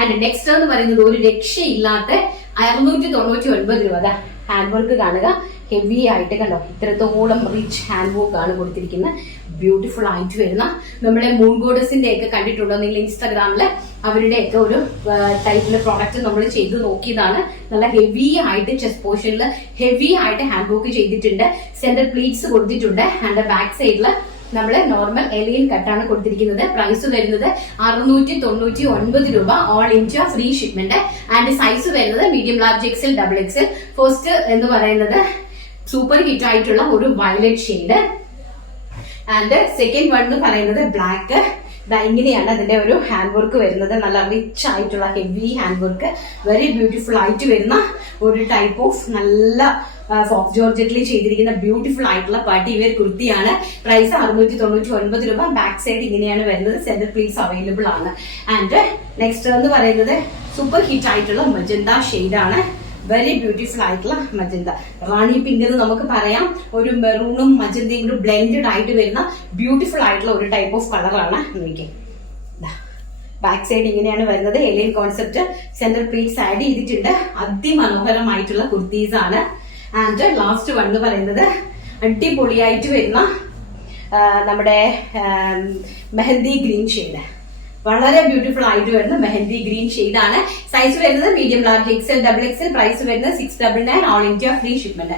And next എന്ന് പറയുന്നത് ഒരു രക്ഷയില്ലാത്ത 699 രൂപ. ഹാൻഡ് വർക്ക് കാണുക, ഹെവി ആയിട്ട് കണ്ടോ, ഇത്രത്തോളം റിച്ച് ഹാൻഡ് വർക്ക് ആണ് കൊടുത്തിരിക്കുന്നത്. ബ്യൂട്ടിഫുൾ ആയിട്ട് വരുന്ന നമ്മുടെ മൂൺ ഗോഡസിന്റെ ഒക്കെ കണ്ടിട്ടുണ്ടോ നിങ്ങൾ ഇൻസ്റ്റാഗ്രാമില്? അവരുടെ ഒക്കെ ഒരു ടൈപ്പിലെ പ്രോഡക്റ്റ് നമ്മൾ ചെയ്ത് നോക്കിയതാണ്. നല്ല ഹെവി ആയിട്ട് ചെസ്റ്റ് പോർഷനിൽ ഹെവി ആയിട്ട് ഹാൻഡ് വർക്ക് ചെയ്തിട്ടുണ്ട്. സെന്റർ പ്ലീറ്റ്സ് കൊടുത്തിട്ടുണ്ട്. ആൻഡ് ബാക്ക് സൈഡില് നമ്മള് നോർമൽ എലിയൻ കട്ടാണ് കൊടുത്തിരിക്കുന്നത്. പ്രൈസ് വരുന്നത് 699 രൂപ. All India free shipment. And size വരുന്നത് medium, large, XL, double XL. First എന്ന് പറയുന്നത് സൂപ്പർ ഹിറ്റ് ആയിട്ടുള്ള ഒരു violet shade. And second one എന്ന് പറയുന്നത് ബ്ലാക്ക്. ഇങ്ങനെയാണ് അതിന്റെ ഒരു ഹാൻഡ് വർക്ക് വരുന്നത്. നല്ല റിച്ച് ആയിട്ടുള്ള heavy hand work, very beautiful ആയിട്ട് വരുന്ന ഒരു ടൈപ്പ് ഓഫ് നല്ല ഫോക്സ് ജോർജറ്റിൽ ചെയ്തിരിക്കുന്ന ബ്യൂട്ടിഫുൾ ആയിട്ടുള്ള പാർട്ടി വെയർ കുർത്തിയാണ്. പ്രൈസ് 699 രൂപ. ബാക്ക് സൈഡ് ഇങ്ങനെയാണ് വരുന്നത്. സെന്റർ പ്ലീറ്റ്സ് അവൈലബിൾ ആണ്. ആൻഡ് നെക്സ്റ്റ് എന്ന് പറയുന്നത് സൂപ്പർ ഹിറ്റ് ആയിട്ടുള്ള മജന്ത ഷെയ്ഡാണ്. വെരി ബ്യൂട്ടിഫുൾ ആയിട്ടുള്ള മജന്ത, റാണി പിങ്ക് എന്ന് നമുക്ക് പറയാം. ഒരു മെറൂണും മജന്തയും കൂടി ബ്ലെൻഡഡ് ആയിട്ട് വരുന്ന ബ്യൂട്ടിഫുൾ ആയിട്ടുള്ള ഒരു ടൈപ്പ് ഓഫ് കളറാണ്. നോക്കി, ബാക്ക് സൈഡ് ഇങ്ങനെയാണ് വരുന്നത്. എലിയൻ കോൺസെപ്റ്റ്, സെന്റർ പ്ലീറ്റ്സ് ആഡ് ചെയ്തിട്ടുണ്ട്. അതിമനോഹരമായിട്ടുള്ള കുർത്തീസ് ആണ്. ആൻഡ് ലാസ്റ്റ് വൺ എന്ന് പറയുന്നത് അടിപൊളിയായിട്ട് വരുന്ന നമ്മുടെ മെഹന്തി ഗ്രീൻ ഷെയ്ഡ്. വളരെ ബ്യൂട്ടിഫുൾ ആയിട്ട് വരുന്ന മെഹന്തി ഗ്രീൻ ഷെയ്ഡാണ്. സൈസ് വരുന്നത് medium, large, XL, double XL. Price വരുന്നത് 699. All India free shipment.